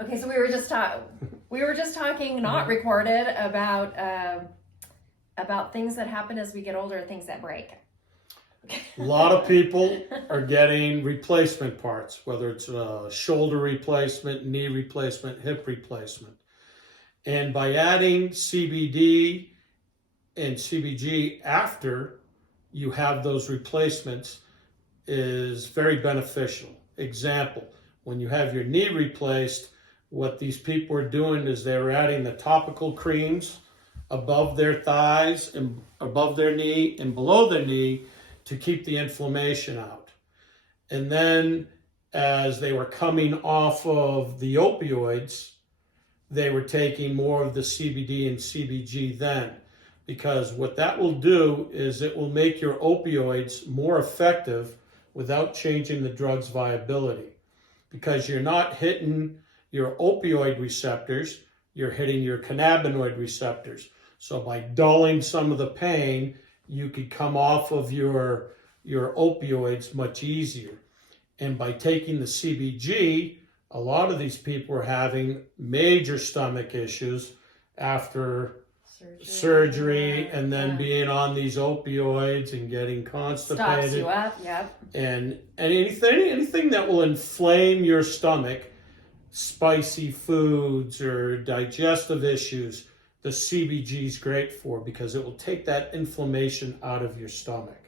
Okay, so we were just talking, not recorded, about things that happen as we get older, things that break. A lot of people are getting replacement parts, whether it's a shoulder replacement, knee replacement, hip replacement. And by adding CBD and CBG after you have those replacements is very beneficial. Example, when you have your knee replaced, what these people are doing is they're adding the topical creams above their thighs and above their knee and below their knee to keep the inflammation out. And then as they were coming off of the opioids, they were taking more of the CBD and CBG then, because what that will do is it will make your opioids more effective without changing the drug's viability, because you're not hitting your opioid receptors, you're hitting your cannabinoid receptors. So by dulling some of the pain, you could come off of your opioids much easier. And by taking the CBG, a lot of these people are having major stomach issues after surgery and then being on these opioids and getting constipated. Stops you up, yep. And anything that will inflame your stomach, spicy foods or digestive issues, the CBG is great for, because it will take that inflammation out of your stomach.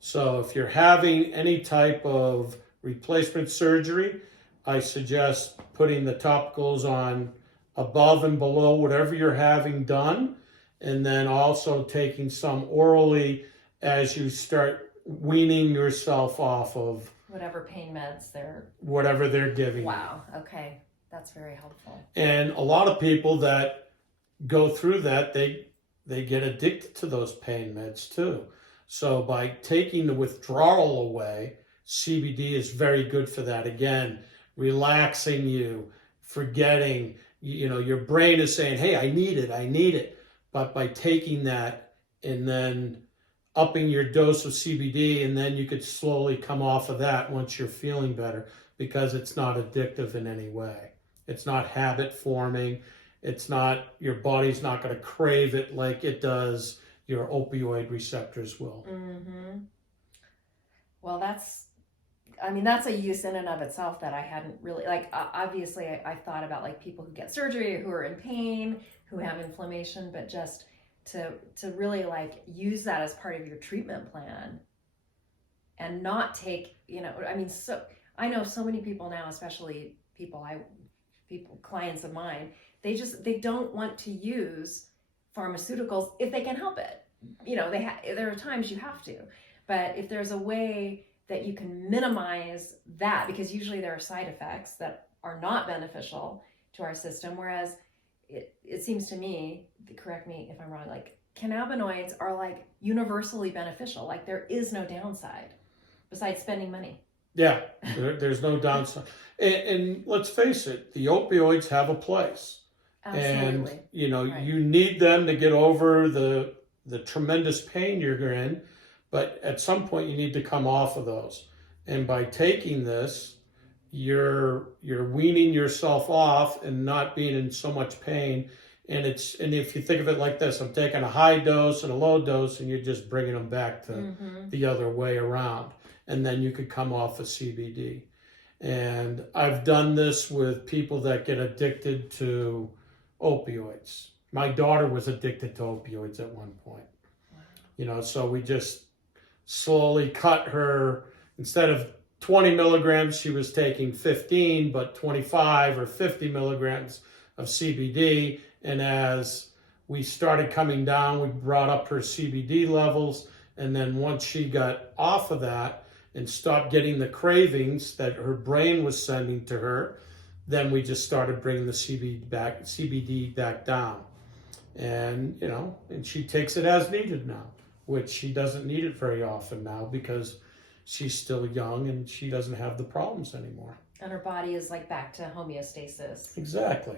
So if you're having any type of replacement surgery, I suggest putting the topicals on above and below whatever you're having done, and then also taking some orally as you start weaning yourself off of whatever pain meds they're giving you. Wow, okay. That's very helpful. And a lot of people that go through that, they get addicted to those pain meds too. So by taking the withdrawal away, CBD is very good for that. Again, relaxing you, forgetting, your brain is saying, hey, I need it. But by taking that and then upping your dose of CBD, and then you could slowly come off of that once you're feeling better, because it's not addictive in any way. It's not habit forming. It's not, your body's not going to crave it like it does your opioid receptors will. Mm-hmm. Well, that's a use in and of itself that I hadn't really, obviously I thought about like people who get surgery or who are in pain, who have inflammation, but just to really like use that as part of your treatment plan and not take, so I know so many people now, especially clients of mine, they don't want to use pharmaceuticals if they can help it. There are times you have to, but if there's a way that you can minimize that, because usually there are side effects that are not beneficial to our system, whereas it seems to me, correct me if I'm wrong, like cannabinoids are like universally beneficial. Like there is no downside besides spending money. Yeah, there's no downside. And let's face it, the opioids have a place. Absolutely. And, Right. you need them to get over the tremendous pain you're in, but at some point you need to come off of those. And by taking this, you're weaning yourself off and not being in so much pain. And if you think of it like this, I'm taking a high dose and a low dose, and you're just bringing them back to the other way around. And then you could come off of CBD. And I've done this with people that get addicted to opioids. My daughter was addicted to opioids at one point. So we just slowly cut her, instead of 20 milligrams, she was taking 15, but 25 or 50 milligrams of CBD. And as we started coming down, we brought up her CBD levels. And then once she got off of that and stopped getting the cravings that her brain was sending to her, then we just started bringing the CBD back down. And, and she takes it as needed now, which she doesn't need it very often now because she's still young and she doesn't have the problems anymore. And her body is like back to homeostasis. Exactly.